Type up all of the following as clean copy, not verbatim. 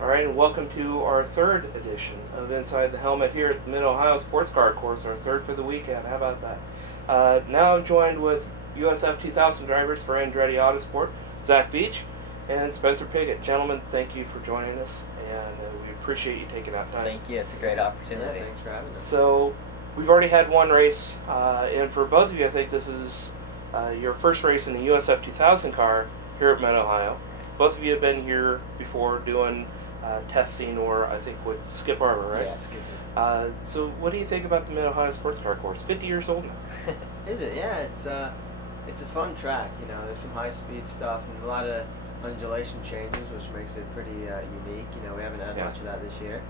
All right, and welcome to our third edition of Inside the Helmet here at the MidOhio Sports Car Course, our third for the weekend. How about that? Now I'm joined with USF 2000 drivers for Andretti Autosport, Veach and Spencer Pigot. Gentlemen, thank you for joining us, and we appreciate you taking out time. Thank you. It's a great opportunity. Yeah, thanks for having us. So we've already had one race, and for both of you, I think this is your first race in the USF 2000 car here at MidOhio. Both of you have been here before doing testing, or I think with Skip Arbor, right? Yeah, Skip. So what do you think about the MidOhio Sports Car Course? 50 years old now. Is it? Yeah, it's a fun track. You know, there's some high-speed stuff and a lot of undulation changes, which makes it pretty unique. You know, we haven't had much of that this year,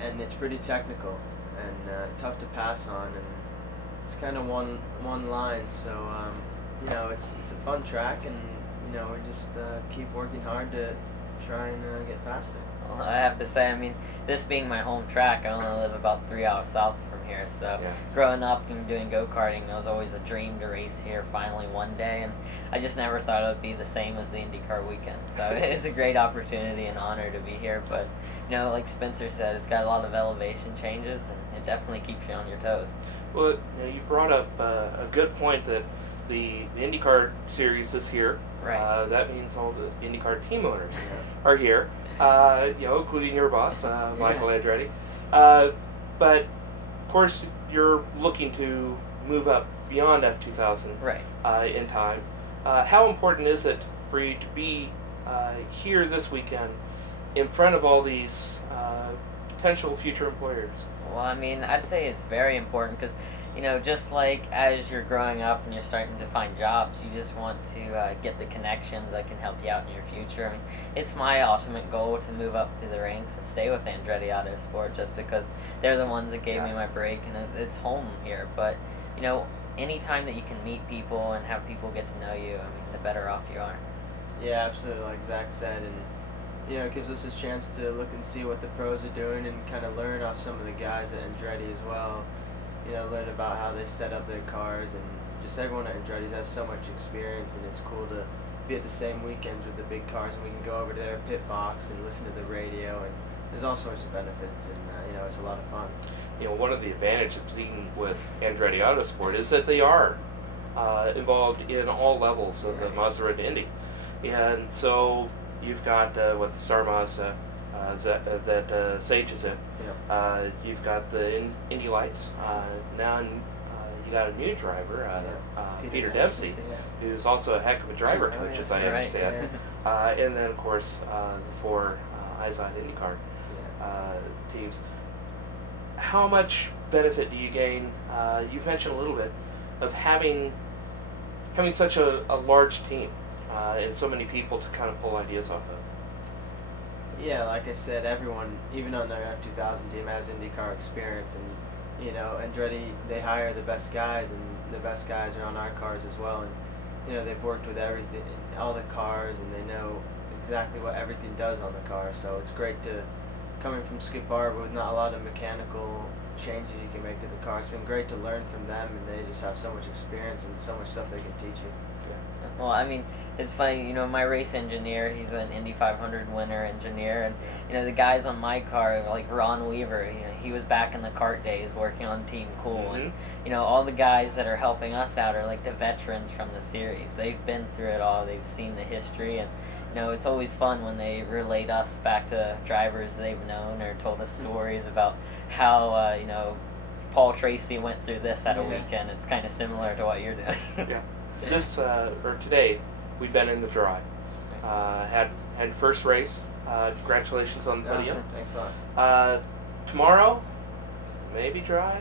and it's pretty technical and tough to pass on, and it's kind of one line. So you know, it's a fun track, and you know, we just keep working hard to try and get faster. Well, I have to say, I mean, this being my home track, I only live about 3 hours south from here, so growing up and doing go-karting, it was always a dream to race here finally one day, and I just never thought it would be the same as the IndyCar weekend. So it's a great opportunity and honor to be here, but, you know, like Spencer said, it's got a lot of elevation changes, and it definitely keeps you on your toes. Well, you brought up a good point that the IndyCar Series is here. Right. That means all the IndyCar team owners are here, you know, including your boss, Michael Andretti. But, of course, you're looking to move up beyond F2000 in time. How important is it for you to be here this weekend in front of all these potential future employers? Well, I mean, I'd say it's very important because, you know, just like as you're growing up and you're starting to find jobs, you just want to get the connections that can help you out in your future. I mean, it's my ultimate goal to move up through the ranks and stay with Andretti Autosport just because they're the ones that gave me my break and it's home here. But, you know, anytime that you can meet people and have people get to know you, I mean, the better off you are. Yeah, absolutely, like Zach said, and you know, it gives us a chance to look and see what the pros are doing and kind of learn off some of the guys at Andretti as well. You know, learn about how they set up their cars, and just everyone at Andretti's has so much experience, and it's cool to be at the same weekends with the big cars, and we can go over to their pit box and listen to the radio, and there's all sorts of benefits, and you know, it's a lot of fun. You know, one of the advantages of being with Andretti Autosport is that they are involved in all levels of the Mazda and Indy, and so you've got what the Star Mazda that Sage is in. You've got the Indy Lights. Now you got a new driver, Peter Dempsey, who's also a heck of a driver coach, as I understand. And then, of course, the four IZOD IndyCar teams. How much benefit do you gain? You've mentioned a little bit of having such a large team and so many people to kind of pull ideas off of. Yeah, like I said, everyone, even on their F2000 team, has IndyCar experience, and you know, Andretti, they hire the best guys, and the best guys are on our cars as well, and you know, they've worked with everything, all the cars, and they know exactly what everything does on the car. So it's great to coming from Skip Arbor with not a lot of mechanical changes you can make to the car. It's been great to learn from them, and they just have so much experience and so much stuff they can teach you. Well, I mean, it's funny, you know, my race engineer, he's an Indy 500 winner engineer, and, you know, the guys on my car, like Ron Weaver, you know, he was back in the kart days working on Team Cool, and, you know, all the guys that are helping us out are, like, the veterans from the series. They've been through it all, they've seen the history, and, you know, it's always fun when they relate us back to drivers they've known or told us stories about how, you know, Paul Tracy went through this at a weekend. It's kind of similar to what you're doing. This or today, we've been in the dry. Had first race. Congratulations on the podium. Thanks a lot. Tomorrow, maybe dry,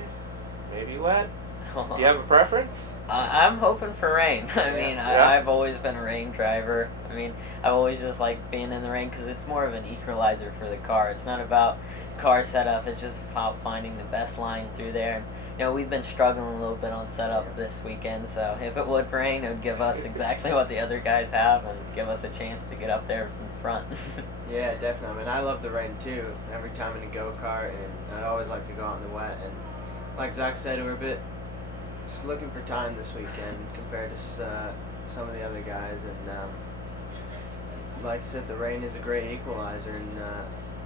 maybe wet. Do you have a preference? I'm hoping for rain. I mean, I've always been a rain driver. I mean, I've always just liked being in the rain because it's more of an equalizer for the car. It's not about car setup. It's just about finding the best line through there. You know, we've been struggling a little bit on setup this weekend, so if it would rain, it would give us exactly what the other guys have and give us a chance to get up there in front. Yeah, definitely. I mean, I love the rain too. Every time in a go-kart, and I always like to go out in the wet. And like Zach said, we're a bit just looking for time this weekend compared to some of the other guys. And like you said, the rain is a great equalizer, and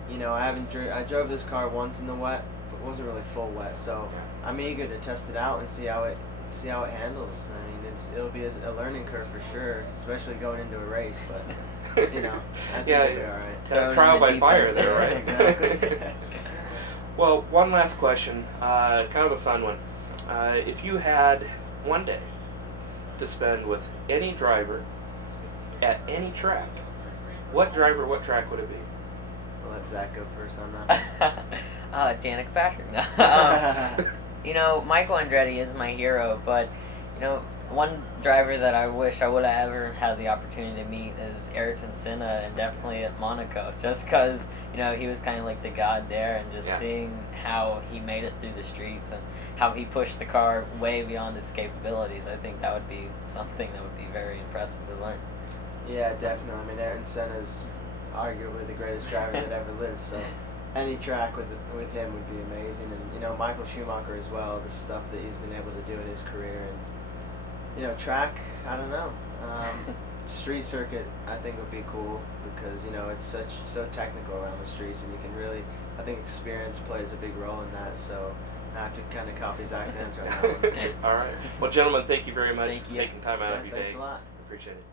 you know, I drove this car once in the wet, but it wasn't really full wet, so I'm eager to test it out and see how it handles. I mean, it'll be a learning curve for sure, especially going into a race, but you know, I think it'll be all right. Trial by fire there, right? Exactly. Well, one last question, kind of a fun one. If you had one day to spend with any driver at any track, what driver, what track would it be? I'll let Zach go first on that. Danica Patrick. You know, Michael Andretti is my hero, but you know, one driver that I wish I would have ever had the opportunity to meet is Ayrton Senna, and definitely at Monaco, just because, you know, he was kind of like the god there, and just seeing how he made it through the streets and how he pushed the car way beyond its capabilities. I think that would be something that would be very impressive to learn. Yeah, definitely. I mean, Ayrton Senna's arguably the greatest driver that ever lived, so any track with him would be amazing. And, you know, Michael Schumacher as well, the stuff that he's been able to do in his career. And, you know, track, I don't know. Street circuit, I think, would be cool because, you know, it's so technical around the streets, and you can really, I think experience plays a big role in that, so I have to kind of copy Zach's answer on that one. All right. Well, gentlemen, thank you very much Thank for you. taking time out of your day. Thanks a lot. Appreciate it.